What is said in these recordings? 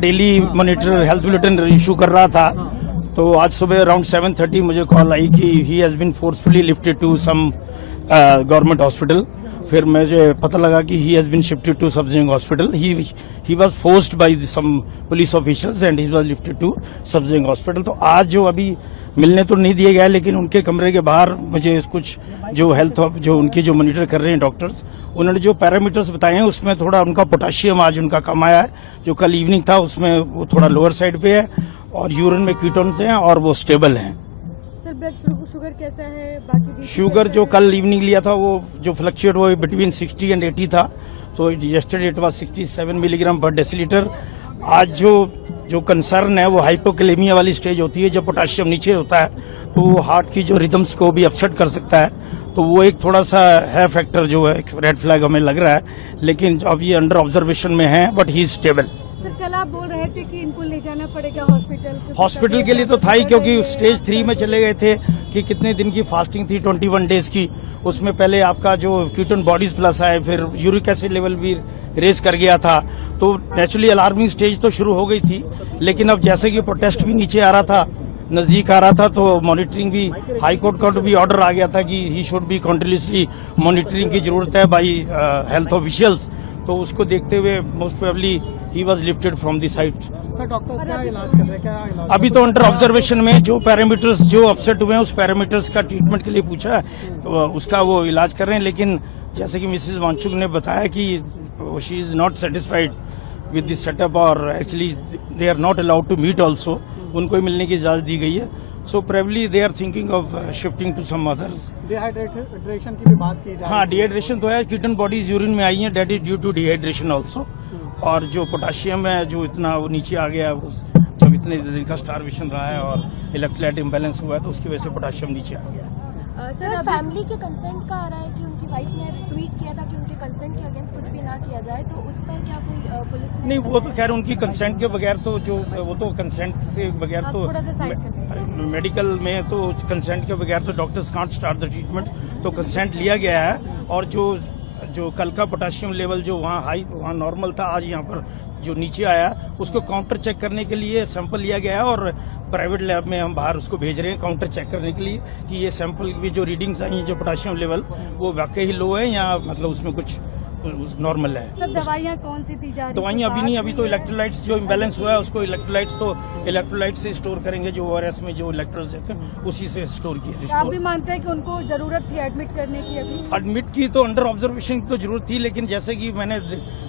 Daily monitor health bulletin issue कर रहा था, तो आज सुबह अराउंड 7:30 मुझे कॉल आई कि he has been forcefully lifted to some government hospital. फिर मुझे पता लगा कि he has been shifted to Subzing hospital. He was forced by some police officials and he was lifted to Subzing hospital. तो आज जो अभी मिलने तो नहीं दिए गए, लेकिन उनके कमरे के बाहर मुझे कुछ जो हेल्थ जो उनकी जो मॉनिटर कर रहे हैं डॉक्टर्स, उन्होंने जो पैरामीटर्स बताए हैं उसमें थोड़ा उनका पोटाशियम आज उनका कम आया है। जो कल इवनिंग था उसमें वो थोड़ा लोअर साइड पे है, और यूरिन में कीटोन्स हैं और वो स्टेबल हैं। सर ब्लड शुगर कैसा है? बाकी शुगर जो कल इवनिंग लिया था वो जो फ्लक्चुएट वो बिटवीन 60 एंड 80 था, तो यस्टरडे इट वाज 67 मिलीग्राम पर डेसीलीटर। आज जो कंसर्न है वो हाइपोकैलेमिया वाली स्टेज होती है, जब पोटाशियम नीचे होता है तो वो हार्ट की जो रिदम्स को भी अपसेट कर सकता है। तो वो एक थोड़ा सा है फैक्टर जो है, एक रेड फ्लैग हमें लग रहा है, लेकिन अब ये अंडर ऑब्जर्वेशन में है, but he is stable. Sir कल आप बोल रहे थे कि इनको ले जाना पड़ेगा हॉस्पिटल के लिए तो था ही, क्योंकि स्टेज 3 में चले गए थे कि कितने दिन की फास्टिंग थी, 21 डेज की। उसमें पहले आपका जो कीटोन बॉडीज प्लस आए, फिर यूरिक एसिड लेवल भी रेस कर गया था, तो नेचुरली अलार्मिंग स्टेज तो शुरू हो गई थी। लेकिन अब जैसे कि प्रोटेस्ट भी नीचे आ रहा था, नजदीक आ रहा था, तो मॉनिटरिंग भी हाई कोर्ट का भी ऑर्डर आ गया था कि he should be continuously monitoring की जरूरत है बाई हेल्थ ऑफिशियल्स। तो उसको देखते हुए most probably he was lifted from the site. Sir doctors क्या इलाज कर रहे हैं? क्या इलाज अभी तो अंडर ऑब्जर्वेशन में जो पैरामीटर्स जो अपसेट हुए हैं उस पैरामीटर्स का ट्रीटमेंट के लिए पूछा है, तो उसका वो इलाज कर रहे हैं। लेकिन जैसे कि मिसेज वांगचुक ने बताया कि she is not satisfied with this setup, और actually they are not allowed to meet also, उनको ही मिलने की इजाजत दी गई है। So probably they are thinking of shifting to some others. Dehydration की भी बात की जाए? हाँ, डिहाइड्रेशन तो है, कीटन बॉडीज यूरिन में आई है, that is due to dehydration also. और जो पोटाशियम है जो इतना वो नीचे आ गया है, जब इतने दिन का स्टारवेशन रहा है और इलेक्ट्रोलाइट इम्बैलेंस हुआ है, तो उसकी वजह से पोटाशियम नीचे आ गया। सर फैमिली के कंसेंट का आ रहा है कि उनकी वाइफ ने ट्वीट किया था कि उनके कंसेंट के अगेंस्ट कुछ भी ना किया जाए, तो उस पर क्या कोई पुलिस नहीं, वो तो खैर उनकी कंसेंट के बगैर तो जो वो तो कंसेंट से बगैर तो मेडिकल में तो कंसेंट के बगैर तो doctors can't start the treatment, तो कंसेंट लिया गया है। और जो कल का पोटाशियम लेवल जो वहाँ नॉर्मल था, आज यहाँ पर जो नीचे आया उसको काउंटर चेक करने के लिए सैंपल लिया गया है, और प्राइवेट लैब में हम बाहर उसको भेज रहे हैं काउंटर चेक करने के लिए कि ये सैंपल की जो रीडिंग्स आई हैं जो पोटाशियम लेवल वो वाकई ही लो है या मतलब उसमें कुछ नॉर्मल है। सर दवाइयाँ कौन सी दी जा रही है? दवाइयाँ अभी नहीं, अभी तो इलेक्ट्रोलाइट्स जो इम्बैलेंस हुआ है उसको इलेक्ट्रोलाइट से स्टोर करेंगे, जो ORS में जो इलेक्ट्रोल्स रहते हैं उसी से स्टोर किए। आप भी मानते हैं कि उनको जरूरत थी एडमिट करने की? अभी एडमिट की तो अंडर ऑब्जर्वेशन की तो जरूरत थी, लेकिन जैसे कि मैंने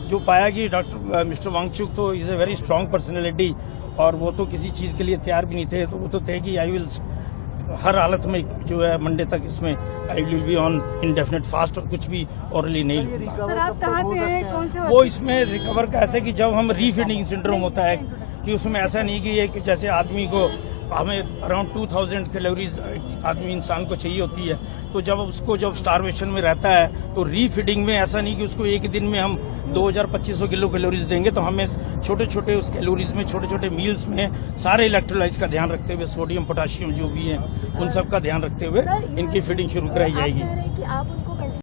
जो पाया कि डॉक्टर मिस्टर वांगचुक तो is a very strong personality, और वो तो किसी चीज़ के लिए तैयार भी नहीं थे। तो वो तो थे कि आई विल हर हालत में जो है मंडे तक इसमें I will be on indefinite fast, और कुछ भी ऑरली नहीं लूंगा। सर आप कहाँ से हैं? कौन से वो इसमें रिकवर का ऐसे कि जब हम रीफीडिंग सिंड्रोम होता है कि उसमें ऐसा नहीं कि ये कि जैसे आदमी को हमें अराउंड 2000 कैलोरीज आदमी इंसान को चाहिए होती है, तो जब स्टारवेशन में रहता है तो रीफीडिंग में ऐसा नहीं कि उसको एक दिन में हम 2200 किलो कैलोरीज देंगे, तो हमें छोटे छोटे उस कैलोरीज में छोटे छोटे मील्स में सारे इलेक्ट्रोलाइट्स का ध्यान रखते हुए, सोडियम पोटाशियम जो भी है उन सब का ध्यान रखते हुए इनकी फीडिंग शुरू कराई जाएगी। आप